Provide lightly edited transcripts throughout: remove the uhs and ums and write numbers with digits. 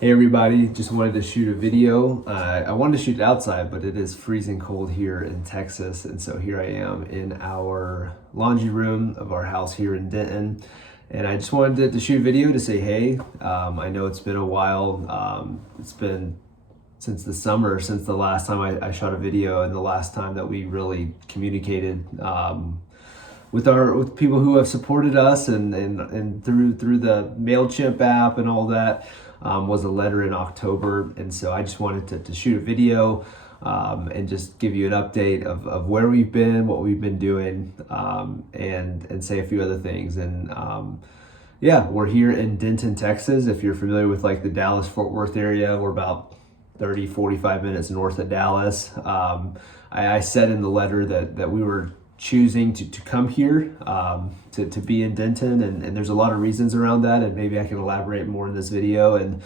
Hey everybody, just wanted to shoot a video. I wanted to shoot it outside, but it is freezing cold here in Texas. And so here I am in our laundry room of our house here in Denton. And I just wanted to shoot a video to say, hey, I know it's been a while. It's been since the summer, since the last time I shot a video and the last time that we really communicated with people who have supported us and through the MailChimp app and all that. Was a letter in October. And so I just wanted to shoot a video and just give you an update of where we've been, what we've been doing, and say a few other things. And yeah, we're here in Denton, Texas. If you're familiar with like the Dallas-Fort Worth area, we're about 30-45 minutes north of Dallas. I said in the letter that we were choosing to come here to be in Denton, and there's a lot of reasons around that, and maybe I can elaborate more in this video. And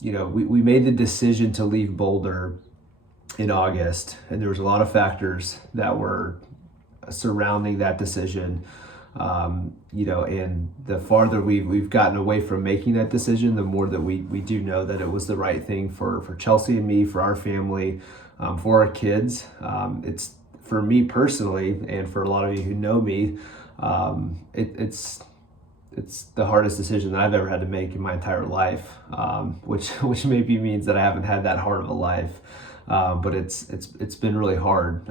we made the decision to leave Boulder in August, and there was a lot of factors that were surrounding that decision. And the farther we've gotten away from making that decision, the more that we do know that it was the right thing for Chelsea and me, for our family, for our kids. It's for me personally, and for a lot of you who know me, it's the hardest decision that I've ever had to make in my entire life, which maybe means that I haven't had that hard of a life, but it's been really hard.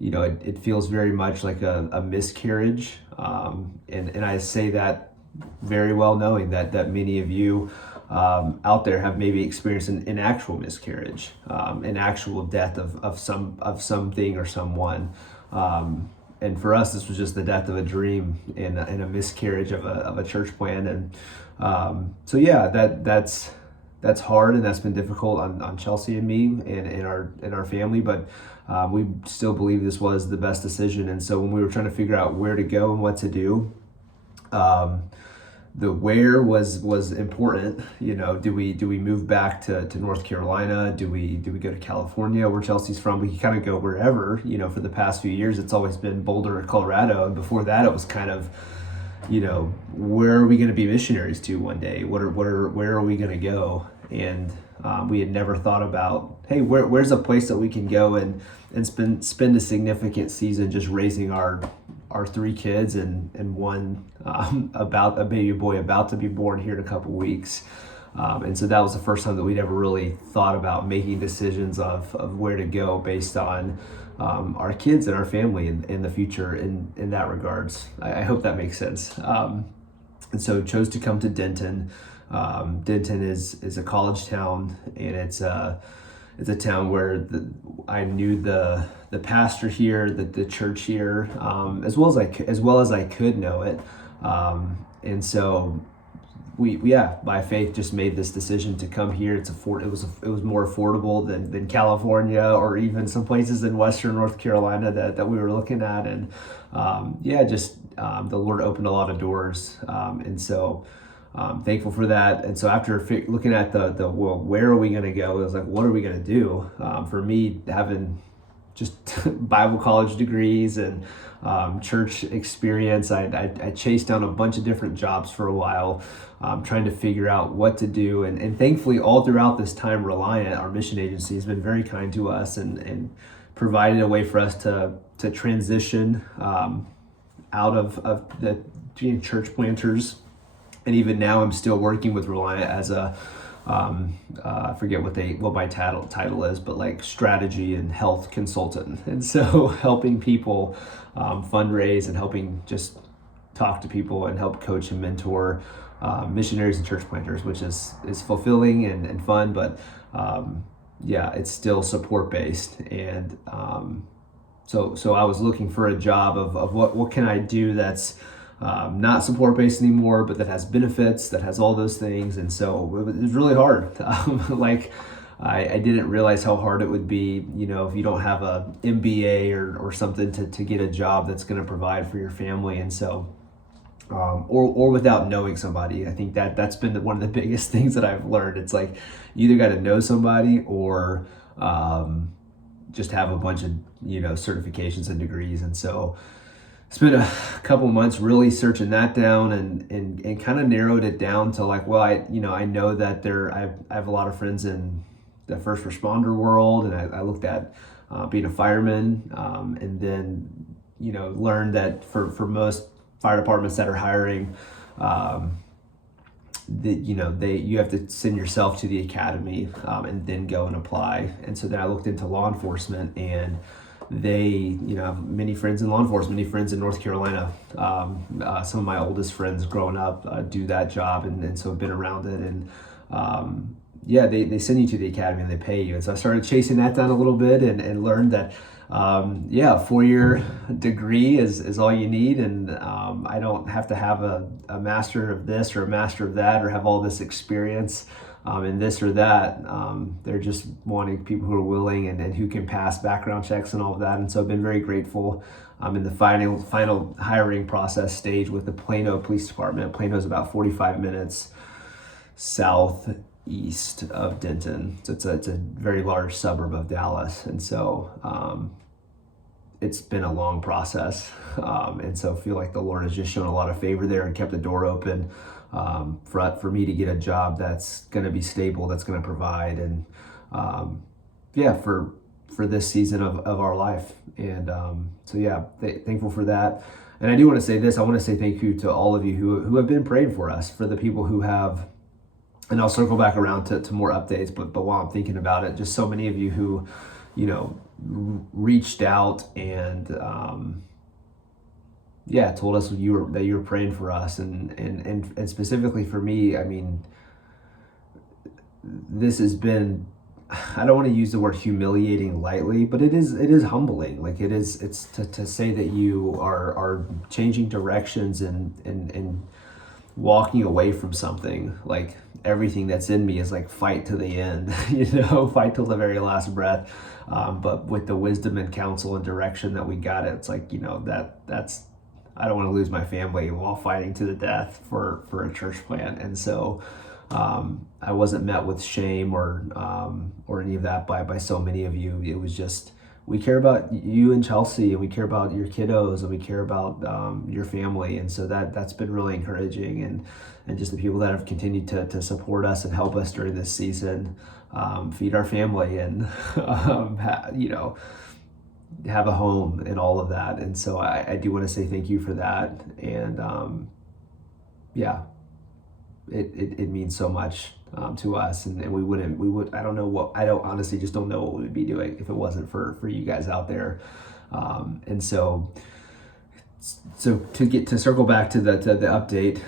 It feels very much like a miscarriage, and I say that very well knowing that many of you out there have maybe experienced an actual miscarriage, an actual death of something or someone. And for us, this was just the death of a dream and a miscarriage of a church plan. And so yeah, that's hard, and that's been difficult on Chelsea and me and our family. But we still believe this was the best decision. And so when we were trying to figure out where to go and what to do, the where was important. Do we move back to North Carolina? Do we go to California, where Chelsea's from? We can kind of go wherever. For the past few years, it's always been Boulder or Colorado, and before that, it was kind of, where are we going to be missionaries to one day? Where are we going to go? And we had never thought about, hey, where's a place that we can go and spend a significant season just raising our 3 kids and one about a baby boy about to be born here in a couple weeks. And so that was the first time that we'd ever really thought about making decisions of where to go based on our kids and our family in the future in that regards. I hope that makes sense. And so chose to come to Denton. Denton is a college town, and it's a town where I knew the pastor here, the church here, as well as I could know it, and so we by faith just made this decision to come here. It was more affordable than California or even some places in Western North Carolina that we were looking at, and the Lord opened a lot of doors, and so. Thankful for that. And so after looking at well, where are we going to go? It was like, what are we going to do? For me, having just Bible college degrees and church experience, I chased down a bunch of different jobs for a while, trying to figure out what to do. And thankfully, all throughout this time, Reliant, our mission agency, has been very kind to us and provided a way for us to transition out of the being church planters. And even now, I'm still working with Reliant as a, I forget what my title is, but like strategy and health consultant. And so helping people fundraise and helping just talk to people and help coach and mentor missionaries and church planters, which is fulfilling and fun, but it's still support based. And so I was looking for a job of what can I do that's not support based anymore, but that has benefits, that has all those things. And so it was really hard. I didn't realize how hard it would be, if you don't have a MBA or something to get a job that's going to provide for your family. And so, or without knowing somebody. I think that's been one of the biggest things that I've learned. It's like you either got to know somebody or just have a bunch of, certifications and degrees. And so spent a couple months really searching that down and kind of narrowed it down to like, well, I know that I have a lot of friends in the first responder world, and I looked at being a fireman, and then learned that for most fire departments that are hiring, that you have to send yourself to the academy, and then go and apply. And so then I looked into law enforcement, and they have many friends in law enforcement, many friends in North Carolina. Some of my oldest friends growing up do that job, and so I've been around it. And they send you to the academy and they pay you. And so I started chasing that down a little bit, and learned that a 4-year degree is all you need. And I don't have to have a master of this or a master of that or have all this experience in this or that. They're just wanting people who are willing and who can pass background checks and all of that. And so I've been very grateful. I'm in the final hiring process stage with the Plano Police Department. Plano is about 45 minutes southeast of Denton. So it's a very large suburb of Dallas. And so it's been a long process. And so I feel like the Lord has just shown a lot of favor there and kept the door open for me to get a job that's going to be stable, that's going to provide, and for this season of our life. And thankful for that. And I do want to say this. I want to say thank you to all of you who have been praying for us, for the people who have, and I'll circle back around to more updates, but while I'm thinking about it, just so many of you who, reached out and told us that you were praying for us, and specifically for me. I mean, this has been, I don't want to use the word humiliating lightly, but it is humbling. Like it's to say that you are changing directions and walking away from something. Like everything that's in me is like, fight to the end, fight till the very last breath. But with the wisdom and counsel and direction that we got, it's like, that's, I don't want to lose my family while fighting to the death for a church plant. And so I wasn't met with shame or any of that by so many of you. It was just, we care about you and Chelsea, and we care about your kiddos, and we care about your family. And so that's been really encouraging, and just the people that have continued to support us and help us during this season, feed our family, and have a home and all of that. And so I do want to say thank you for that. And it means so much to us, and we would I honestly just don't know what we would be doing if it wasn't for you guys out there. And so to circle back to the update,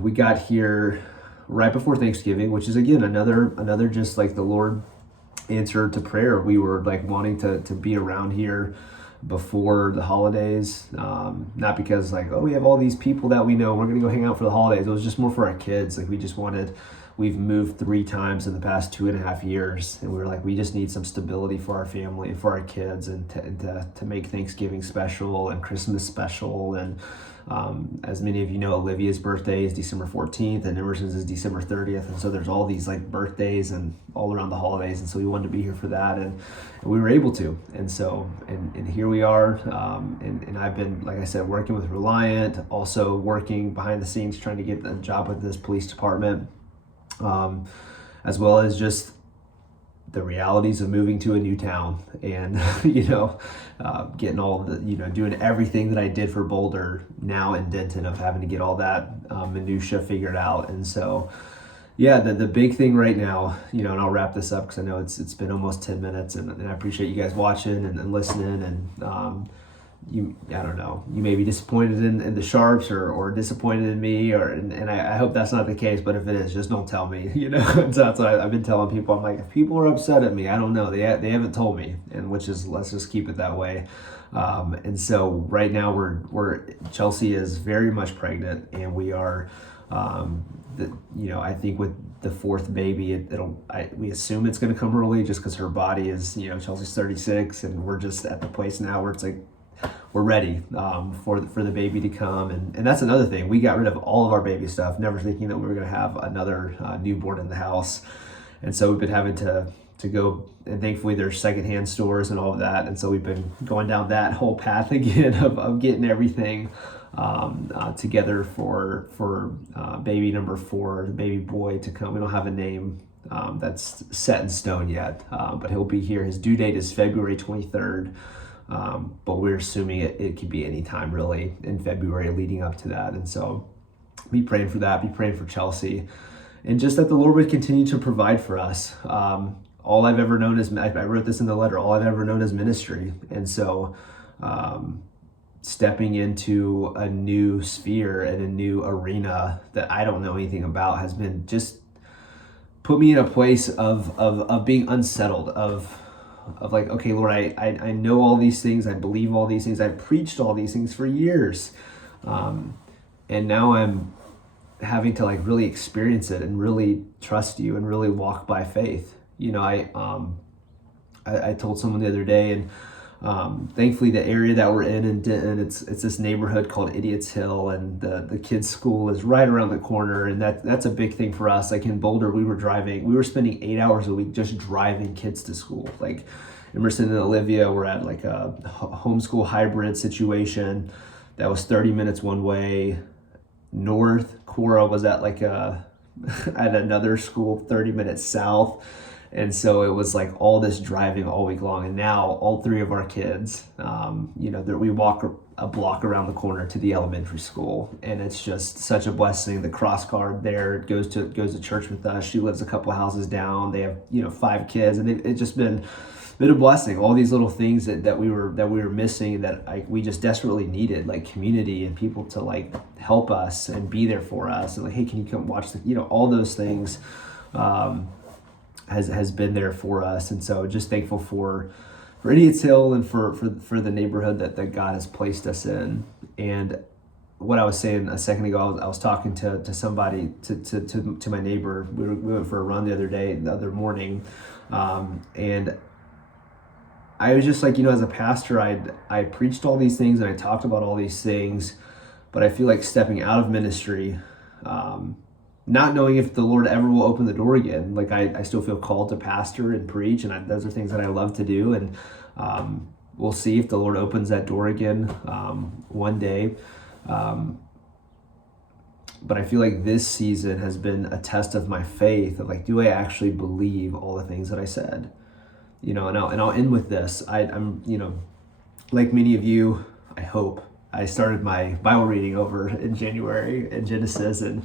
we got here right before Thanksgiving, which is again another just like the Lord answer to prayer. We were like wanting to be around here before the holidays, not because like, oh, we have all these people that we know, we're gonna go hang out for the holidays. It was just more for our kids. Like we've moved 3 times in the past 2.5 years, and we were like, we just need some stability for our family and for our kids, and to make Thanksgiving special and Christmas special. And as many of you know, Olivia's birthday is December 14th and Emerson's is December 30th. And so there's all these like birthdays and all around the holidays. And so we wanted to be here for that, and we were able to. And so, and here we are. And I've been, like I said, working with Reliant, also working behind the scenes, trying to get a job with this police department, as well as just the realities of moving to a new town, and getting all the doing everything that I did for Boulder now in Denton, of having to get all that minutia figured out. And so the big thing right now, and I'll wrap this up because I know it's been almost 10 minutes, and I appreciate you guys watching and listening. And I don't know, you may be disappointed in the Sharps or disappointed in me, and I hope that's not the case, but if it is, just don't tell me, So that's what I've been telling people. I'm like, if people are upset at me, I don't know, they haven't told me, and which is, let's just keep it that way. And so right now Chelsea is very much pregnant, and we are, I think with the 4th baby, we assume it's going to come early just because her body is, Chelsea's 36, and we're just at the place now where it's like, we're ready for the baby to come. And that's another thing. We got rid of all of our baby stuff, never thinking that we were going to have another newborn in the house. And so we've been having to to go, and thankfully there's secondhand stores and all of that, and so we've been going down that whole path again of getting everything together for baby number 4, the baby boy to come. We don't have a name that's set in stone yet, but he'll be here. His due date is February 23rd, but we're assuming it could be any time really in February leading up to that. And so be praying for that, be praying for Chelsea, and just that the Lord would continue to provide for us. All I've ever known is, I wrote this in the letter, all I've ever known is ministry. And so stepping into a new sphere and a new arena that I don't know anything about has been just put me in a place of being unsettled, of like, okay, Lord, I know all these things, I believe all these things, I've preached all these things for years. And now I'm having to like really experience it and really trust you and really walk by faith. You know, I told someone the other day, and thankfully the area that we're in Denton, it's this neighborhood called Idiot's Hill, and the kids' school is right around the corner, and that's a big thing for us. Like in Boulder, we were spending 8 hours a week just driving kids to school. Like Emerson and Olivia were at like a homeschool hybrid situation that was 30 minutes one way. North Cora was at like at another school 30 minutes south. And so it was like all this driving all week long. And now all 3 of our kids, we walk a block around the corner to the elementary school, and it's just such a blessing. The cross guard there goes to church with us. She lives a couple houses down. They have 5 kids, and it's just been a blessing. All these little things that we were missing, that we just desperately needed, like community and people to like help us and be there for us, and like, hey, can you come watch all those things. Has been there for us. And so just thankful for Idiot's Hill and for the neighborhood that God has placed us in. And what I was saying a second ago, I was talking to somebody, to my neighbor. We went for a run the other morning, and I was just like, as a pastor, I preached all these things and I talked about all these things, but I feel like stepping out of ministry, not knowing if the Lord ever will open the door again. Like I still feel called to pastor and preach, and those are things that I love to do. And we'll see if the Lord opens that door again one day. But I feel like this season has been a test of my faith of like, do I actually believe all the things that I said? And I'll end with this. I'm like many of you, I hope, I started my Bible reading over in January in Genesis, and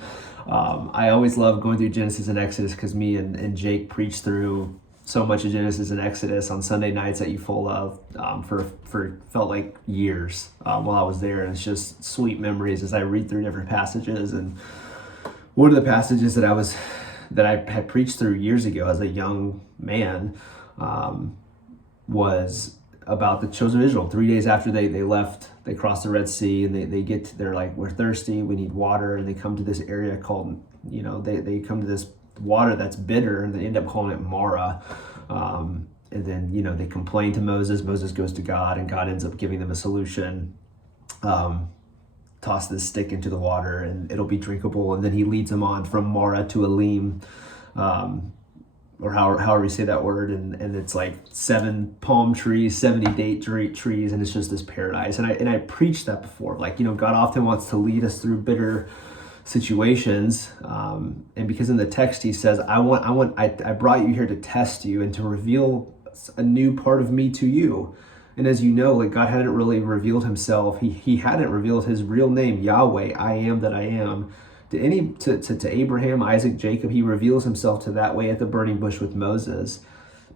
I always love going through Genesis and Exodus because me and Jake preached through so much of Genesis and Exodus on Sunday nights at UFOLA for felt like years while I was there, and it's just sweet memories as I read through different passages. And one of the passages that I had preached through years ago as a young man was about the children of Israel. 3 days after they left, they crossed the Red Sea, and they're like, we're thirsty, we need water, and they come to this area called, they come to this water that's bitter, and they end up calling it Mara. And then, they complain to Moses. Moses goes to God, and God ends up giving them a solution. Toss this stick into the water, and it'll be drinkable. And then he leads them on from Mara to Elim, or however you say that word, and it's like 7 palm trees, 70 date trees, and it's just this paradise. And I preached that before, like, God often wants to lead us through bitter situations, and because in the text he says, I brought you here to test you and to reveal a new part of me to you. And as you know, like, God hadn't really revealed himself. He hadn't revealed his real name, Yahweh, I am that I am. To Abraham, Isaac, Jacob, he reveals himself to that way at the burning bush with Moses.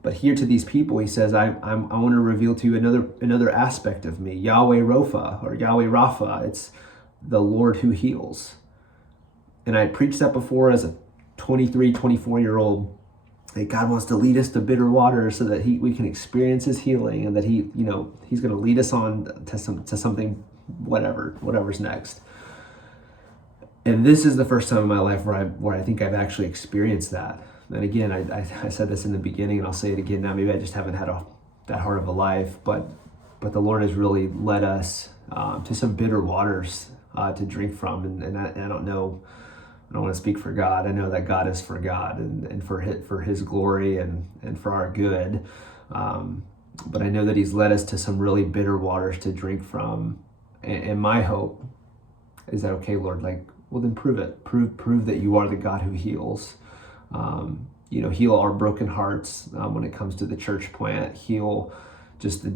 But here to these people, he says, I want to reveal to you another aspect of me, Yahweh Rapha, or Yahweh Rapha. It's the Lord who heals. And I preached that before as a 23, 24-year-old, that God wants to lead us to bitter water so that we can experience his healing, and that he's going to lead us on to something, whatever's next. And this is the first time in my life where I think I've actually experienced that. And again, I said this in the beginning, and I'll say it again now. Maybe I just haven't had that hard of a life, but the Lord has really led us to some bitter waters to drink from. And I don't know I don't want to speak for God. I know that God is for God and for his glory and for our good. But I know that he's led us to some really bitter waters to drink from. And my hope is that, okay, Lord, like, well, then prove it. Prove that you are the God who heals. Heal our broken hearts when it comes to the church plant. Heal just the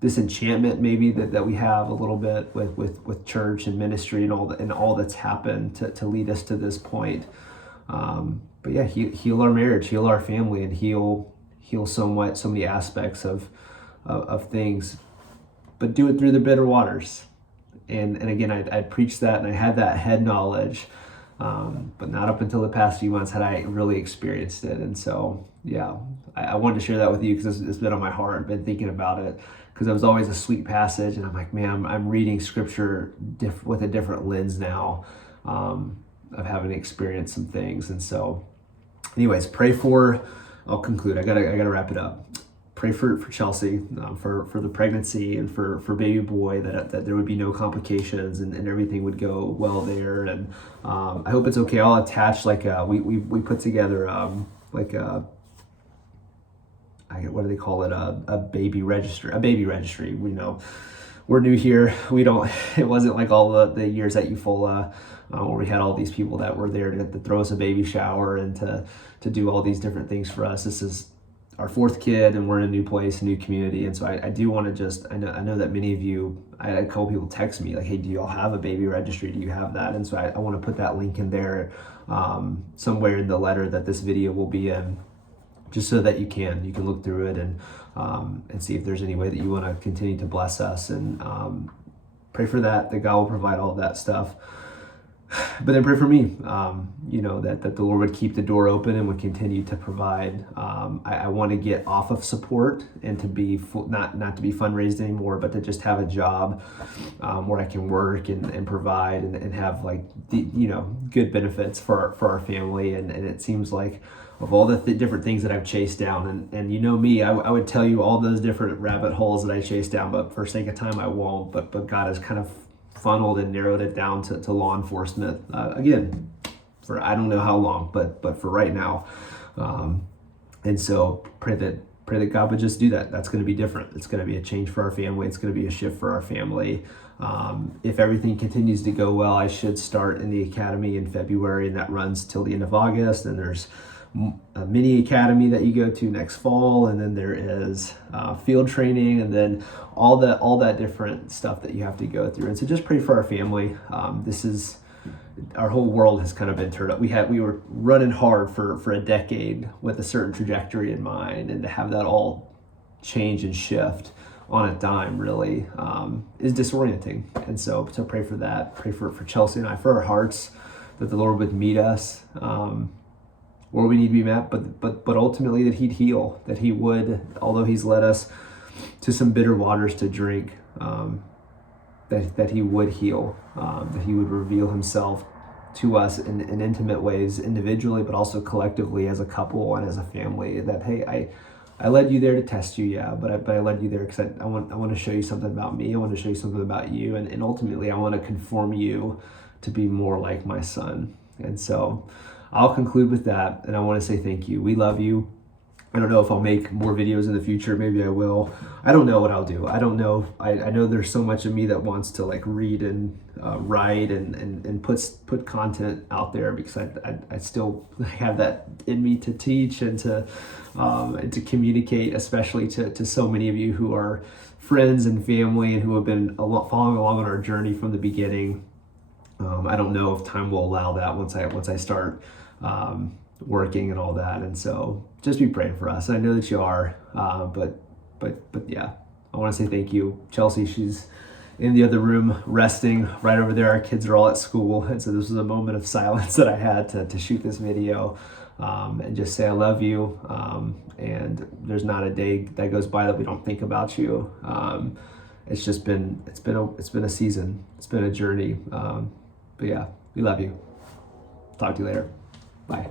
disenchantment maybe that we have a little bit with church and ministry and all that's happened to lead us to this point. But yeah, heal our marriage, heal our family, and heal so many aspects of things. But do it through the bitter waters. And again, I preached that and I had that head knowledge, but not up until the past few months had I really experienced it. And so, yeah, I wanted to share that with you because it's been on my heart. I've been thinking about it because it was always a sweet passage. And I'm like, man, I'm reading scripture with a different lens now of having experienced some things. And so anyways, I'll conclude. I gotta wrap it up. Pray for Chelsea, for the pregnancy and for baby boy, that there would be no complications and everything would go well there. And I hope it's okay. I'll attach we put together what do they call it? A baby registry. We know we're new here. It wasn't like all the years at Eufola where we had all these people that were there to throw us a baby shower and to do all these different things for us. This is our fourth kid and we're in a new place, a new community. And so I do want to I know that many of you, I had a couple people text me like, hey, do you all have a baby registry? Do you have that? And so I want to put that link in there somewhere in the letter that this video will be in, just so that you can look through it and see if there's any way that you want to continue to bless us, and pray for that God will provide all of that stuff. But then pray for me, that the Lord would keep the door open and would continue to provide. I want to get off of support and to be not to be fundraised anymore, but to just have a job where I can work and provide and have good benefits for our family. And it seems like of all the different things that I've chased down, and me, I would tell you all those different rabbit holes that I chased down, but for sake of time I won't. But God has kind of funneled and narrowed it down to law enforcement again for I don't know how long, but for right now. And so pray that God would just do that. That's going to be different. It's going to be a change for our family. It's going to be a shift for our family. If everything continues to go well, I should start in the academy in February, and that runs till the end of August. And there's a mini academy that you go to next fall, and then there is field training, and then all that different stuff that you have to go through. And so just pray for our family. Our whole world has kind of been turned up. We were running hard for a decade with a certain trajectory in mind, and to have that all change and shift on a dime really is disorienting. And so pray for that. Pray for Chelsea and I, for our hearts, that the Lord would meet us where we need to be met, but ultimately that he'd heal, that he would, although he's led us to some bitter waters to drink, that he would heal, that he would reveal himself to us in intimate ways individually, but also collectively as a couple and as a family. That, hey, I led you there to test you, yeah, but I led you there because I want to show you something about me. I want to show you something about you, and ultimately I want to conform you to be more like my son. And so I'll conclude with that, and I want to say thank you. We love you. I don't know if I'll make more videos in the future. Maybe I will. I don't know what I'll do. I don't know. I know there's so much of me that wants to read and write and put content out there, because I still have that in me to teach and to communicate, especially to so many of you who are friends and family and who have been following along on our journey from the beginning. I don't know if time will allow that once I start working and all that. And so just be praying for us. I know that you are, but yeah, I want to say thank you. Chelsea, she's in the other room resting right over there. Our kids are all at school. And so this was a moment of silence that I had to shoot this video and just say I love you. And there's not a day that goes by that we don't think about you. It's been a season. It's been a journey. But yeah, we love you. Talk to you later. Bye.